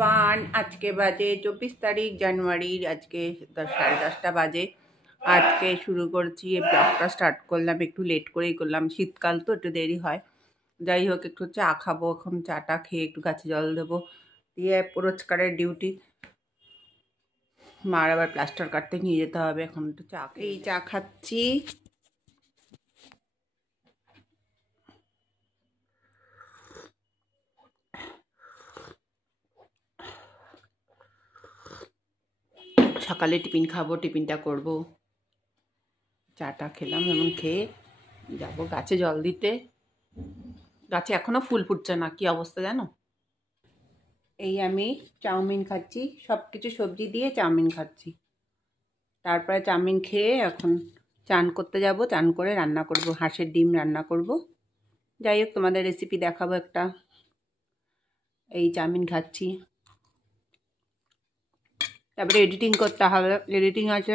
आज के बाजे 24 तारीख জানুয়ারি আজকে 10:30 বাজে। আজকে শুরু করছি এই ব্লগটা স্টার্ট করলাম একটু লেট করেই করলাম, শীতকাল তো একটু দেরি হয়। যাই হোক একটু চা খাবো, এখন চাটা খেয়ে একটু গাছে জল দেবো, দিয়ে রোজকারের ডিউটি। মার আবার প্লাস্টার কাটতে নিয়ে যেতে হবে, এখন একটু চা এই চা খাচ্ছি। সকালে টিফিন খাবো, টিফিনটা করব। চাটা খেলাম, এমন খেয়ে যাবো গাছে জল দিতে। গাছে এখনো ফুল ফুটছে না, কি অবস্থা জানো। এই আমি চাউমিন খাচ্ছি, সব কিছু সবজি দিয়ে চাউমিন খাচ্ছি। তারপরে চাউমিন খেয়ে এখন চান করতে যাব, চান করে রান্না করব, হাঁসের ডিম রান্না করব। যাই হোক তোমাদের রেসিপি দেখাবো একটা। এই চাউমিন খাচ্ছি, তারপরে এডিটিং করতে হবে, এডিটিং আছে,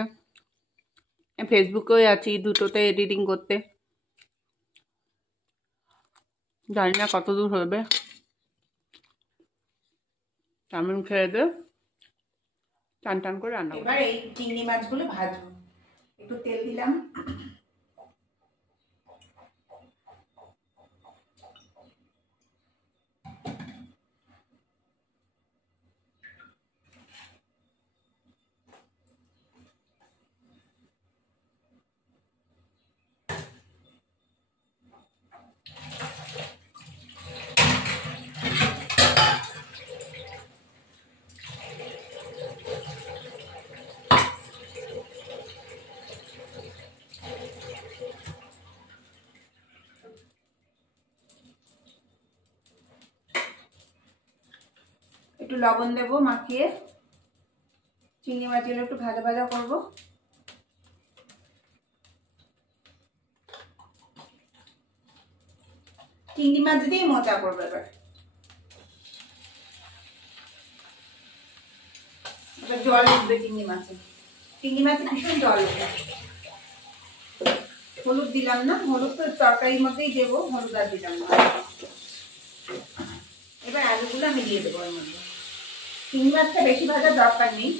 ফেসবুকেও আছি, দুটোতে এডিটিং করতে। জানি না কত দূর হবে। চাউমিন খেয়ে দে, টান টান করে রান্না। এবার এই চিংড়ি মাছগুলো ভাজবো, একটু তেল দিলাম, একটু লবণ দেবো, মাখিয়ে চিংড়ি মাছগুলো একটু ভাজা ভাজা করবো। চিংড়ি মাছ দিয়েই মজা করবো এবার। এবার জল উঠবে চিংড়ি মাছে, চিংড়ি মাছে ভীষণ জল উঠবে। হলুদ দিলাম না, হলুদ তো তরকারির মধ্যেই দেবো, হলুদ আর দিলাম না। এবার আলুগুলো আমি দিয়ে দেবো এর মধ্যে। চিংড়ি মাছটা বেশি ভাজার দরকার নেই,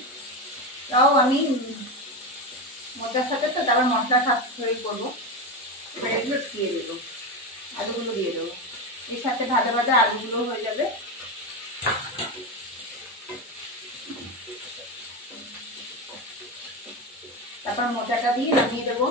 তাও আমি মশলার সাথে তো তারপর মশলা তৈরি করবো। এবার এগুলো দিয়ে দেবো, আলুগুলো দিয়ে দেবো, এর সাথে ভাজা ভাজা আলুগুলো হয়ে যাবে। তারপর মোচাটা দিয়ে নামিয়ে দেবো।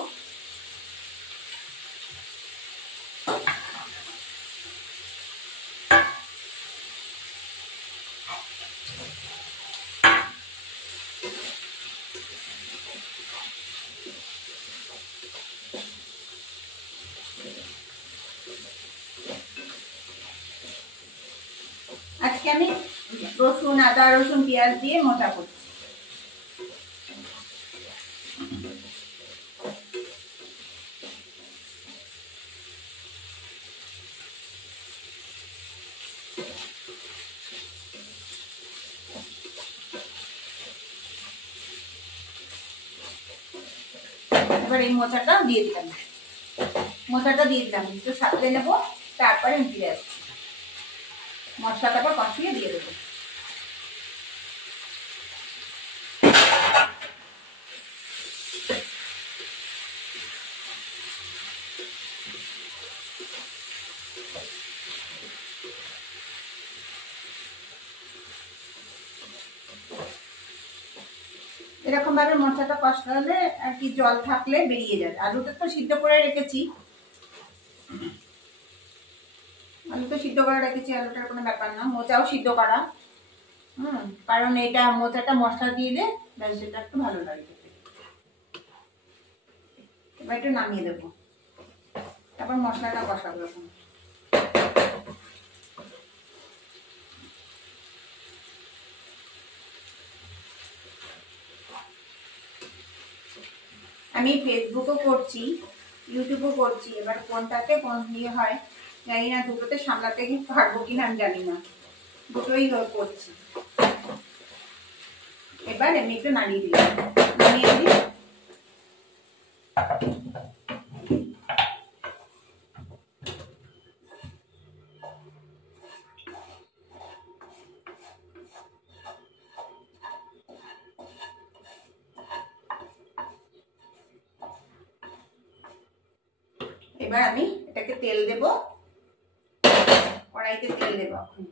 আজকে আমি রসুন, আদা রসুন পেঁয়াজ দিয়ে মোচা করছি। এবার এই মোচাটা দিয়ে দিলাম, মোচাটা দিয়ে দিলাম, একটু সাঁতলে নেবো, তারপরে আমি ফিরে আসছি। মশলাটা আবার কষিয়ে দিয়ে দেবো। এরকম ভাবে মশলাটা কষালে আর কি, জল থাকলে বেরিয়ে যাবে। আলুটা তো সিদ্ধ করে রেখেছি, আলুটার কোনো ব্যাপার না। মোচাও সিদ্ধ করা, কারণ এটা মোচাটা মশলা দিয়ে দে, ব্যাস সেটা একটু ভালো লাগে। এবার একটু নামিয়ে দেবো, তারপর মশলাটা কষাবো। এখন আমি ফেসবুকও করছি, ইউটিউবও করছি, এবার কোনটাতে কোন ইয়ে হয় জানি না, দুটোতে সামলাতে পারবো কিনা আমি জানি না, দুটোই করছি। এবার আমি একটু নাড়িয়ে দিলাম, নামিয়ে দিই। এবার আমি এটাকে তেল দেব, কড়াইতে তেল দেব। এখন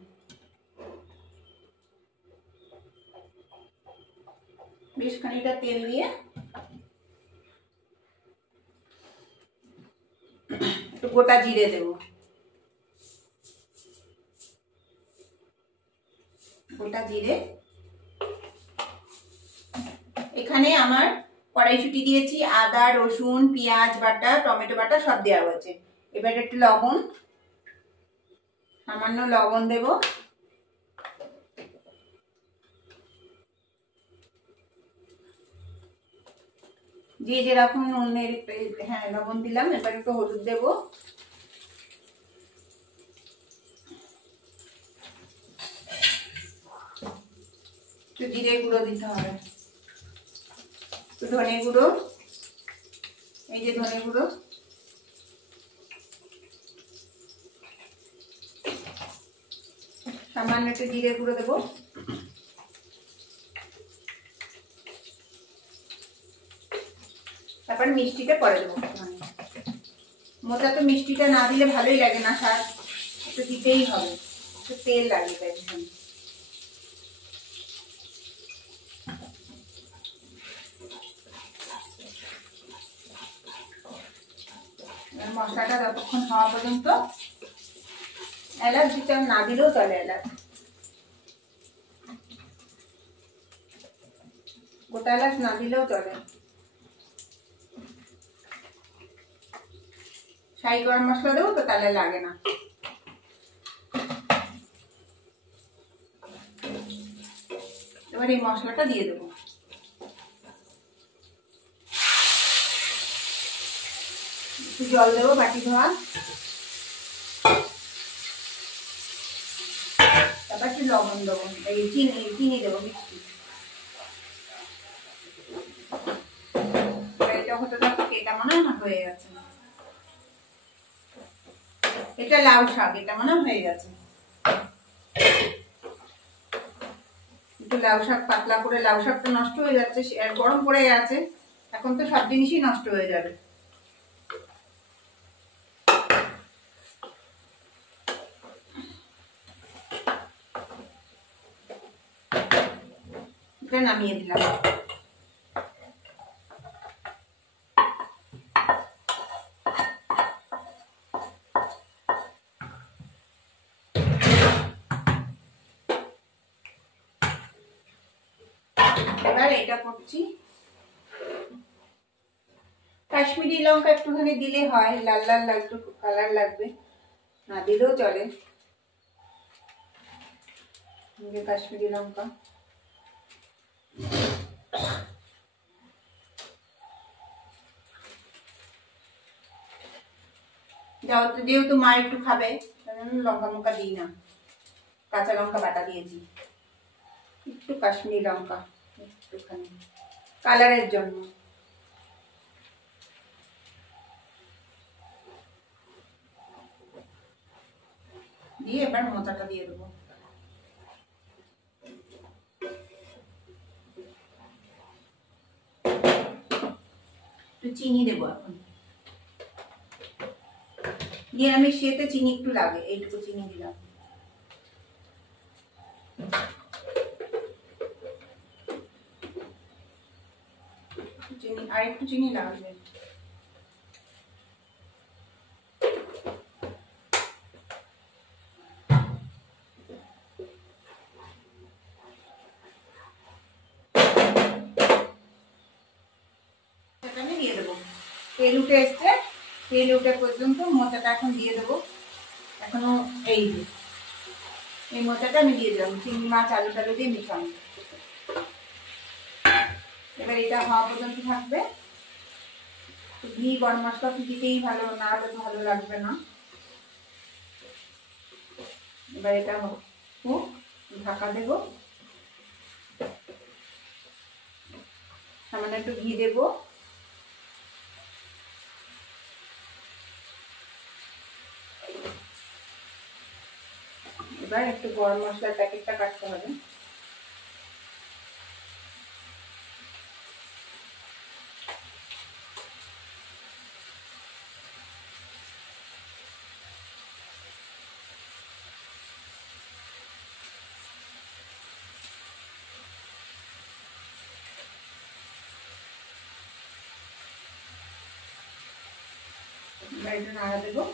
বেশ খানিকটা তেল দিয়ে একটু গোটা জিরে দেব, গোটা জিরে। এখানে আমার কড়াইশুঁটি দিয়েছি, আদা, রসুন, পেঁয়াজ বাটা, টমেটো বাটা সব দেওয়া হয়েছে। এবার একটু লবণ, সামান্য লবণ দেব, যে যেরকম নুনের, হ্যাঁ লবণ দিলাম। এবার একটু হলুদ দেব, একটু জিরে গুঁড়ো দিতে হবে, একটু ধনে গুঁড়ো, এই যে ধনে গুঁড়ো, সামান্য একটু জিরে গুঁড়ো দেবো। তারপর মিষ্টিটা পরে দেবো। মোটা তো মিষ্টিটা না দিলে ভালোই লাগে না, স্বাদ একটু দিতেই হবে, একটু তেল লাগে তাই ভীষণ। মশলাটা যতক্ষণ হওয়া পর্যন্ত, এলাচ দিতে না দিলেও চলে, এলাচ, গোটা এলাচ না দিলেও চলে। শাহি গরম মশলা দেবো তো তাহলে লাগে না। এবার এই মশলাটা দিয়ে দেবো, একটু জল দেবো বাটি ধোয়া, তারপর একটু লবণ দেবো, এই চিনি দেবো, মিষ্টি। এটা হতে থাকুক, এটা মনে হয় হয়ে গেছে। এটা লাউ শাক, এটা মনে হয়ে গেছে। একটু লাউ শাক পাতলা করে, লাউ শাকটা নষ্ট হয়ে যাচ্ছে, গরম পড়ে গেছে, এখন তো সব জিনিসই নষ্ট হয়ে যাবে। এটা নামিয়ে দিলাম। এবার এটা করছি, কাশ্মীরি লঙ্কা একটুখানি দিলে হয়, লাল লাল একটু কালার লাগবে, না দিলেও চলে। কাশ্মীরি লঙ্কা যেহেতু মা একটু খাবে, লঙ্কা মঙ্কা দিই না, কাঁচা লঙ্কা বাটা দিয়েছি। একটু কাশ্মীরি লঙ্কা একটুখানি কালারের জন্য দিয়ে এবার মোচাটা দিয়ে দেবো। একটু চিনি দেবো এখন, নিরামিষ খেতে চিনি একটু লাগে, এইটুকু চিনি দিলাম। চিনি আর একটু চিনি লাগবে। আমি দিয়ে দেবো, তেল উঠে এসছে, তেল উঠে পর্যন্ত মোচাটা এখন দিয়ে দেবো। এখনো এই মোচাটা আমি দিয়ে দিলাম, চিংড়ি মাছ আলু টালু দিয়ে মিশানো। এবার এটা হওয়া পর্যন্ত থাকবে। ঘি গরম মশলা দিতেই ভালো, না হলে ভালো লাগবে না। এবার এটা হোক, ঢাকা দেবো, সামান্য একটু ঘি দেবো, এবার একটু গরম মশলার প্যাকেটটা কাটতে হবে। একটু নাড়া দেবো।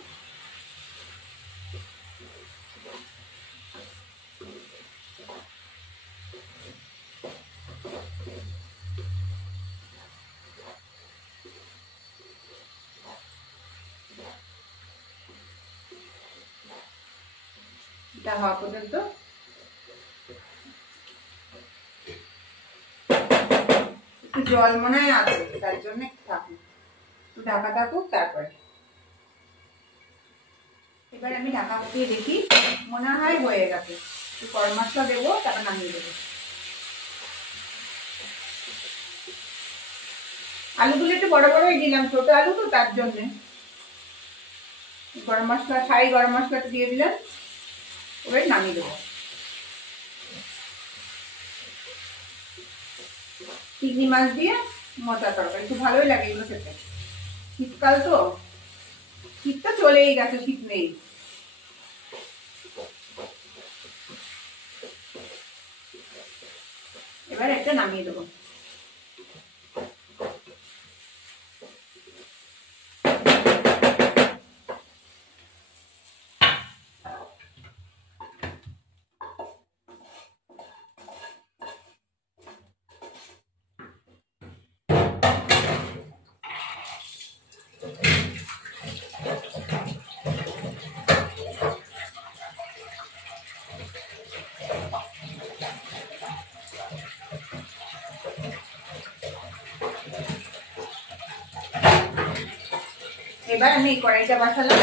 এটা হওয়া পর্যন্ত একটু জল মনে হয় আছে, তার জন্য থাকুক, একটু ঢাকা থাকুক। তারপরে এবার আমি ঢাকা দিয়ে দেখি, মনে হয় হয়ে গেছে। একটু গরম মশলা দেবো, তারপর নামিয়ে দেবো। আলুগুলো একটু বড় বড়ই দিলাম, ছোট আলু তো, তার জন্য গরম মশলা, ছাই গরম মশলাটা দিয়ে দিলাম। এবার নামিয়ে দেবো। চিংড়ি মাছ দিয়ে মোচা তরকারি খুব ভালোই লাগে এগুলো খেতে। শীতকাল তো, শীত তো চলেই গেছে, শীত নেই। এবার একটা নামিয়ে দেবো। এবার আমি এই কড়াইটা বসালাম।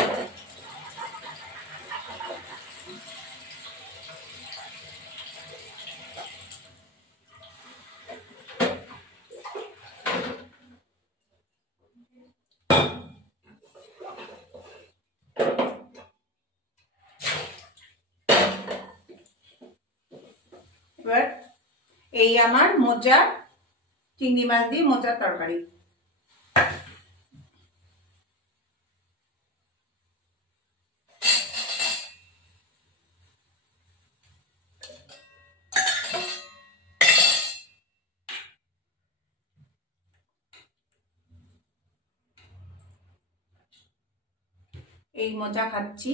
এবার এই আমার মোচা, চিংড়ি মাছ দিয়ে মোচার তরকারি। এই মোচা খাচ্ছি।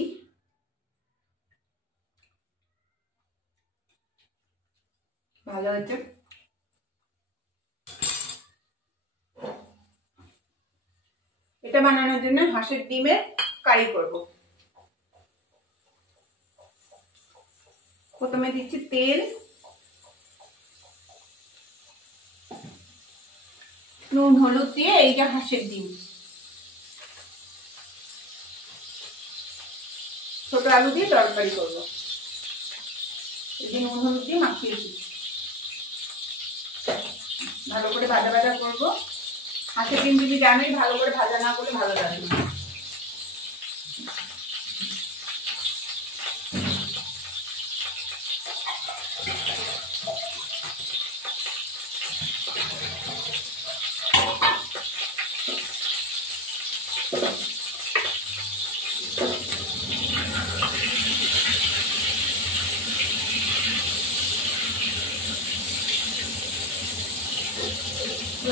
ভালো হয়েছে। এটা বানানোর জন্য হাঁসের ডিমের কারি করব। প্রথমে দিচ্ছি তেল, নুন হলুদ দিয়ে এই যে হাঁসের ডিম, ছোট আলু দিয়ে তরকারি করবো। এই যে নুন হলুদ দিয়ে মাখিয়েছি, ভালো করে ভাজা ভাজা করবো। হাঁসের ডিম যদি জানোই, ভালো করে ভাজা না করলে ভালো লাগে না।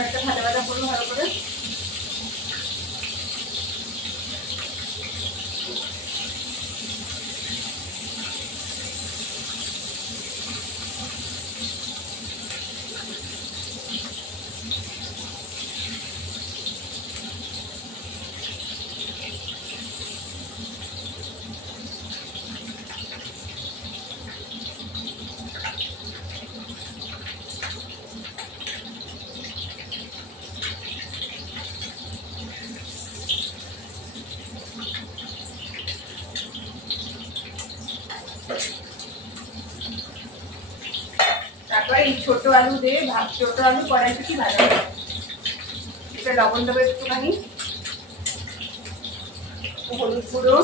একটা ভাজা ভাজা করবো ভালো করে। তারপর এই ছোট আলু দিয়ে ছোট আলু কড়াইতে কি ভাজা হবে। এটা লবণ দেবো একটুখানি, হলুদ গুঁড়ো,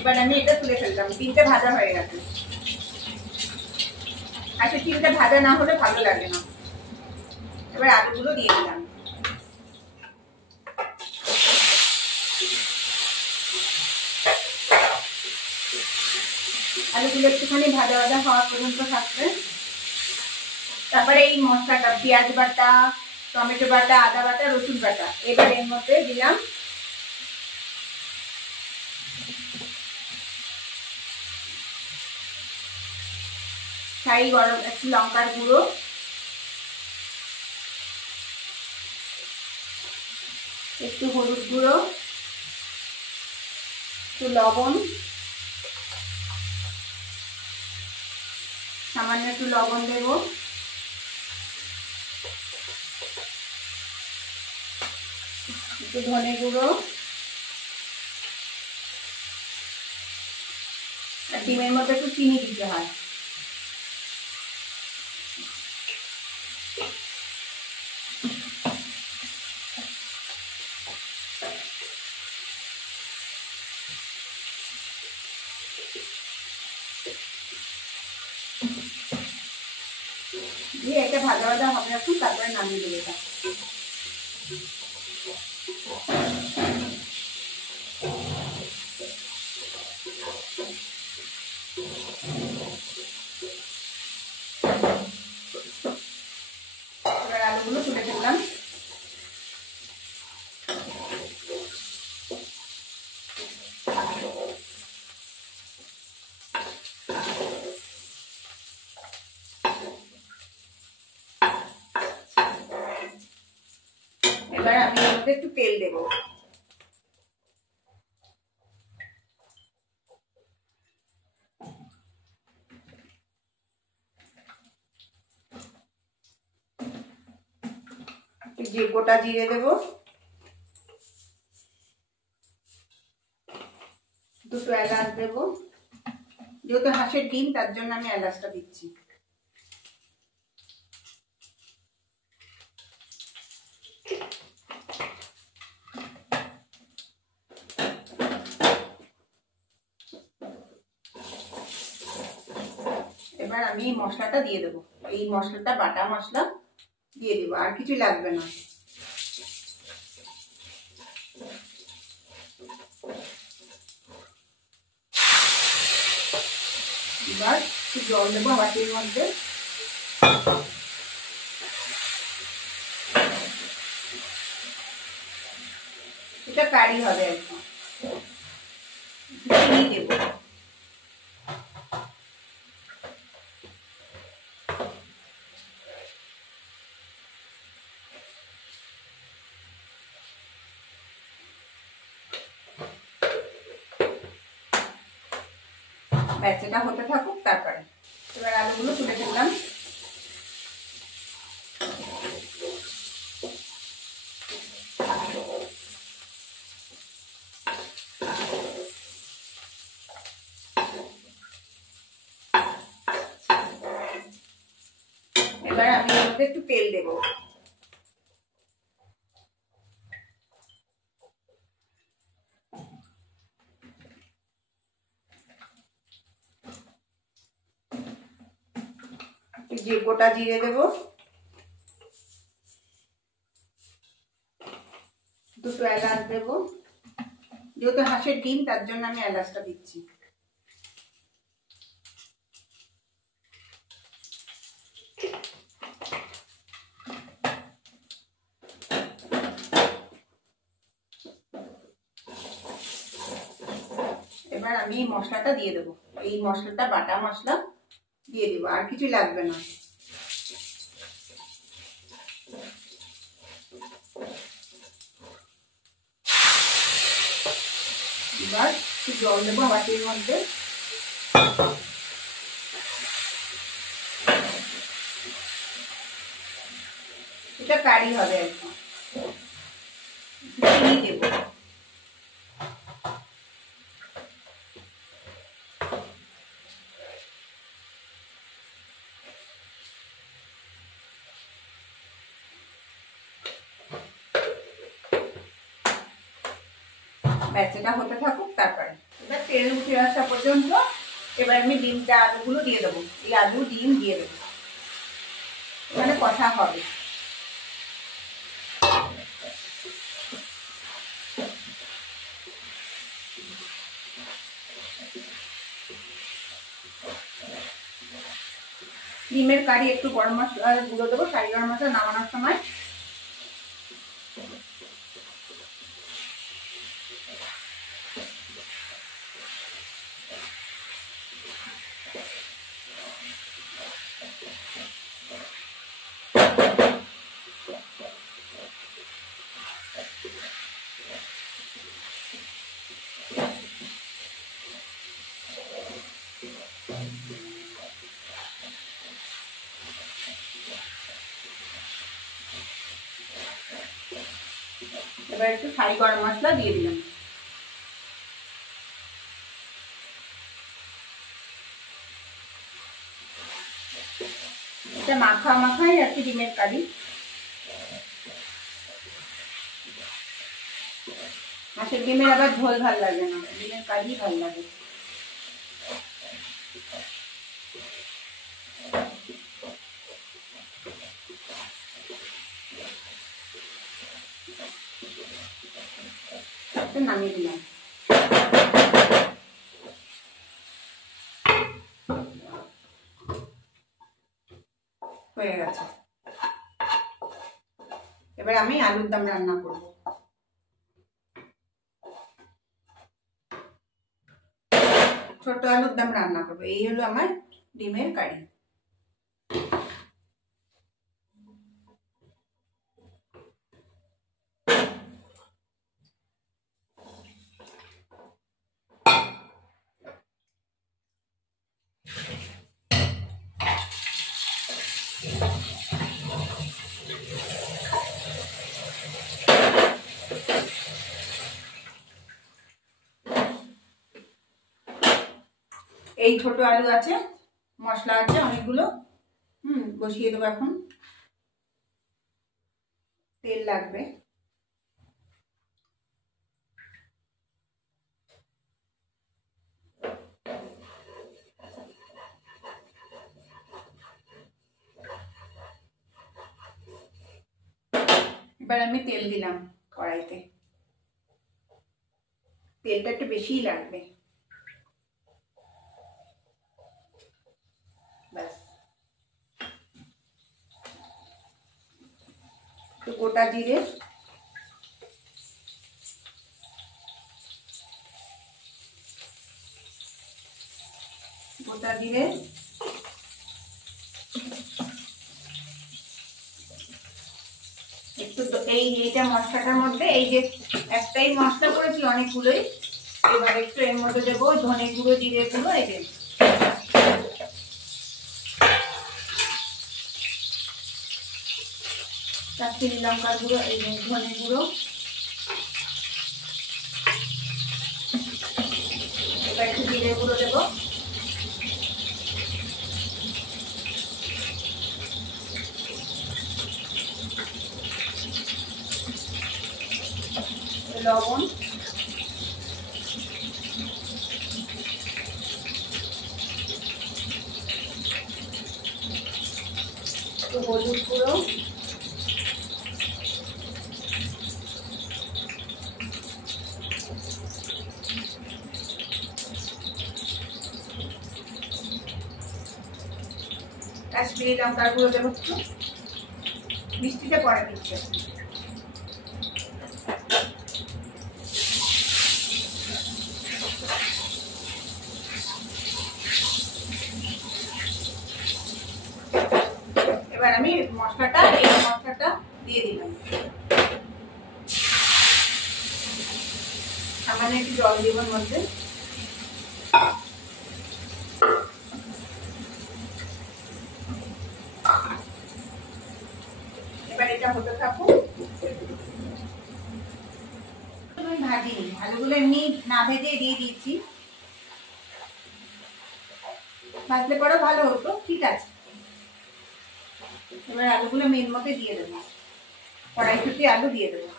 এবার আমি এটা তুলে ফেললাম, তিনটে ভাজা হয়ে গেছে। আচ্ছা, তিনটে ভাজা না হলে ভালো লাগে না। এবার আলুগুলো দিয়ে দিলাম। আলুগুলো একটুখানি ভাজা ভাজা হওয়া পর্যন্ত থাকবে। তারপরে এই মশলাটা, পেঁয়াজ বাটা, টমেটো বাটা, আদা বাটা, রসুন বাটা, এবার এর মধ্যে দিলাম গরম একটু লঙ্কার গুঁড়ো, একটু হলুদ গুঁড়ো, একটু লবণ, সামান্য একটু লবণ দেব, একটু ধনে গুঁড়ো, আর ডিমের মধ্যে একটু চিনি দিতে হয়। দিয়ে এটা ভাজা ভাজা হবে এখন, তারপরে নামিয়ে দেবো এটা। এবার আলুগুলো তুলে ফেললাম। এবার আমি এর মধ্যে একটু তেল দেবো। যে গোটা জিরে দেবো, দুটো এলাচ দেবো, যেহেতু হাঁসের ডিম তার জন্য আমি এলাচটা দিচ্ছি। এবার আমি এই মশলাটা দিয়ে দেবো, এই মশলাটা বাটা মশলা দিয়ে দেবো, আর কিছু লাগবে না। এবার একটু জল দেবো বাটির মধ্যে। এটা কারি হবে একদম। চিনি দেবো। ব্যাস, এটা হতে থাকুক। তারপরে এবার আলুগুলো তুলে ফেললাম। এবার আমি এর মধ্যে একটু তেল দেবো। যে গোটা জিরে দেবো, দুটো এলাচ দেবো, যেহেতু হাঁসের ডিম তার জন্য আমি এলাচটা দিচ্ছি। এবার আমি এই মশলাটা দিয়ে দেবো, এই মশলাটা বাটা মশলা দিয়ে দেবো, আর কিছু লাগবে না। এবার একটু জল দেবো বাটির মধ্যে। এটা কারি হবে একদম। চিনি দেবো। ব্যাস এটা হতে থাকুক। তারপরে এবার তেল উঠে আসা পর্যন্ত এবার আমি ডিমটা আলুগুলো দিয়ে দেবো, এই আলু ডিম দিয়ে দেবো, এখানে কষা হবে। ডিমের কারি একটু গরম মশলা গুঁড়ো দেবো, শাহি গরম মশলা নামানোর সময়। এবার একটু শাহি গরম মশলা দিয়ে দিলাম। এটা মাখা মাখাই আর কি ডিমের কারি। মাছের ডিমের আবার ঝোল ভাল লাগে না, ডিমের কারি ভাল লাগে। নামিয়ে দিলাম। হয়ে গেছে। এবার আমি আলুর দম রান্না করব। ছোট আলুর দম রান্না করবো। এই হলো আমার ডিমের কারি। এই ছোট আলু আছে, মশলা আছে অনেকগুলো। বসিয়ে দেবো এখন। তেল লাগবে। এবার আমি তেল দিলাম কড়াইতে। তেলটা একটু বেশিই লাগবে। ব্যাস একটু গোটা জিরে, গোটা জিরে, একটু এইটা মশলাটার মধ্যে এই যে একটাই মশলা করেছি অনেকগুলোই, এবার একটু এর মধ্যে দেবো ধনে গুঁড়ো, জিরে গুঁড়ো, এই যে কাশ্মীরি লঙ্কার গুঁড়ো, এই যে ধনে গুঁড়ো। এবার একটু জিরে গুঁড়ো দেবো। লবণ, একটু হলুদ গুঁড়ো, কাশ্মীরি লঙ্কার গুঁড়ো দেবো একটু, মিষ্টিটা পরে দিচ্ছে। এবার আমি এই মশলাটা দিয়ে দিলাম। সামান্য একটু জল দিব এর মধ্যে। এবার এটা হতে থাকুক। আমি ভাজিনি, আলুগুলো এমনি না ভেজে দিয়ে দিয়েছি। ভাজলে পরে ভালো হতো, ঠিক আছে। এবার আলুগুলো আমি এর মধ্যে দিয়ে দেবো, কড়াইশুঁটি আলু দিয়ে দেবো।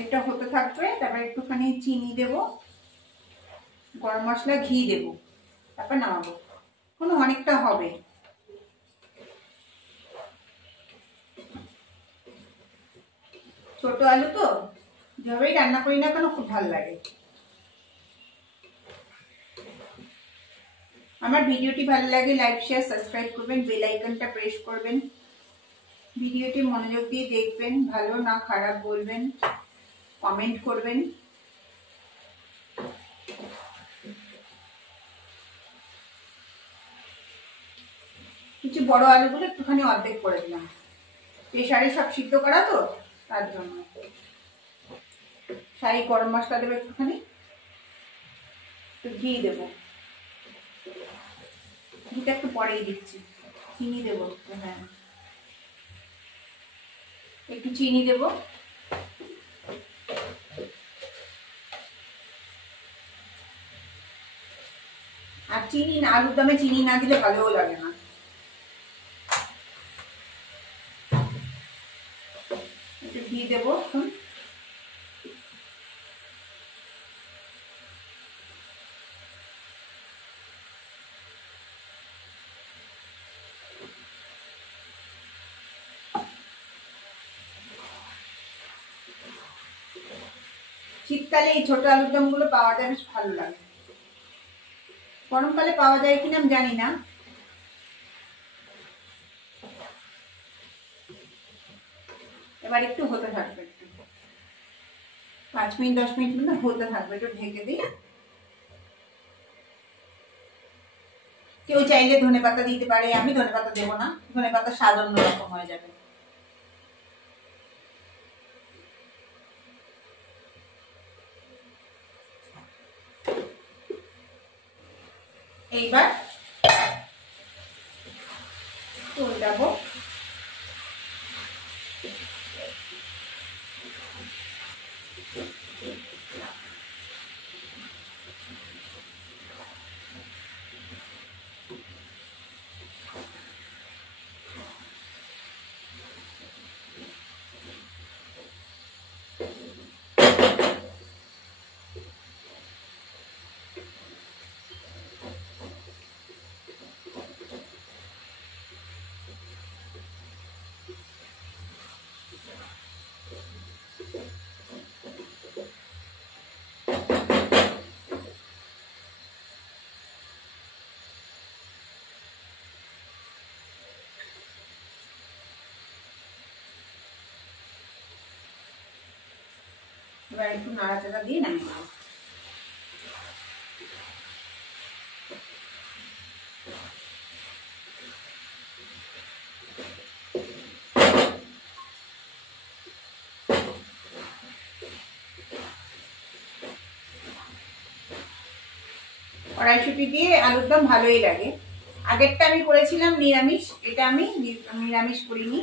এটা হতে থাকবে, তারপরে একটুখানি চিনি দেব, গরম মশলা, ঘি দেব, তারপর নামাবো। অনেকটা হবে। ছোট আলু তো, যেভাবেই রান্না করি না কেন খুব ভালো লাগে। আমার ভিডিওটি ভালো লাগে লাইক শেয়ার সাবস্ক্রাইব করবেন, বেল আইকনটা প্রেস করবেন, ভিডিওটি মনোযোগ দিয়ে দেখবেন, ভালো না খারাপ বলবেন, কমেন্ট করবেন। কিছু বড় আলুগুলো একটুখানি অর্ধেক করে দিলাম, প্রেসারে সব সিদ্ধ করা তো, তার জন্য। শাহি গরম মশলা দেবো একটুখানি, একটু ঘি দেবো, ঘিটা একটু পরেই দিচ্ছি। চিনি দেবো, হ্যাঁ একটু চিনি দেবো। আর চিনি না, আলুর দমে চিনি না দিলে ভালোও লাগে না। একটু ঘি দেবো এখন। শীতকালে এই ছোট আলুর দম গুলো পাওয়া যায়, বেশ ভালো লাগে। গরমকালে পাওয়া যায় কিনা আমি জানি না। এবার একটু হতে থাকবে, একটু 5 মিনিট 10 মিনিট মতো হতে থাকবে, একটু ঢেকে দিই। কেউ চাইলে ধনেপাতা দিতে পারে, আমি ধনেপাতা দেবো না, ধনেপাতা স্বাদ অন্যরকম হয়ে যাবে। এইবার উল্টাবো। এবার একটু নাড়াচাড়া দিয়ে নামিয়ে দেবো। কড়াইশুঁটি দিয়ে আলুর দম ভালোই লাগে। আগেরটা আমি করেছিলাম নিরামিষ, এটা আমি নিরামিষ করিনি।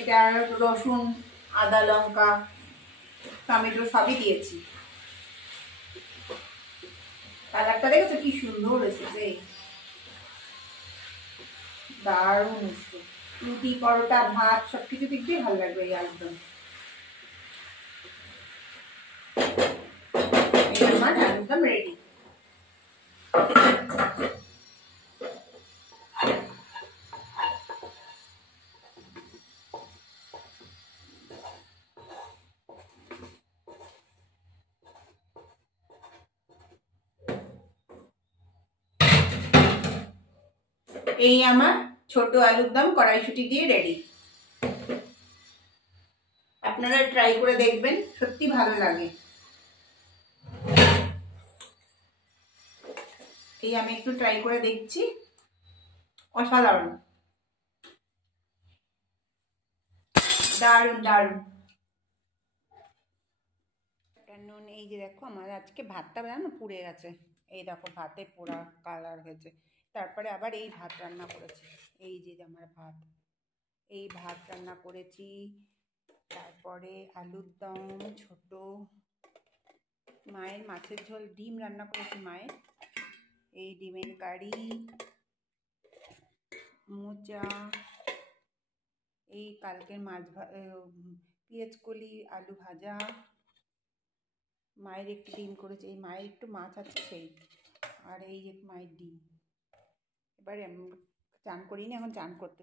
এটা রসুন, আদা, লঙ্কা, টমেটো সবই দিয়েছি। কালারটা দেখেছো কি সুন্দর এসেছে, দারুণ এসছে। রুটি, পরোটা, ভাত সবকিছু দিক দিয়ে ভালো লাগবে এই আলুর দম। আমার আলুর দম রেডি। এই আমার ছোট আলুর দম কড়াইশুঁটি দিয়ে রেডি। আপনারা ট্রাই করে দেখবেন, সত্যি ভালো লাগে। এই আমি একটু ট্রাই করে দেখছি, অসাধারণ, দারুণ দারুণ। নুন, এই যে দেখো আমার আজকে ভাতটা জানো পুড়ে গেছে, এই দেখো ভাতে পোড়া কালার হয়েছে। তারপরে আবার এই ভাত রান্না করেছি, এই যে আমার ভাত, এই ভাত রান্না করেছি। তারপরে আলুর দম ছোট, মায়ের মাছের ঝোল, ডিম রান্না করেছি মায়ের, এই ডিমের কারি, মোচা, এই কালকের মাছ, পেঁয়াজ কলি আলু ভাজা, মায়ের একটু ডিম করেছে, এই মায়ের একটু মাছ আছে সেই, আর এই যে মায়ের ডিম। এবারে চান করিনি, এখন চান করতে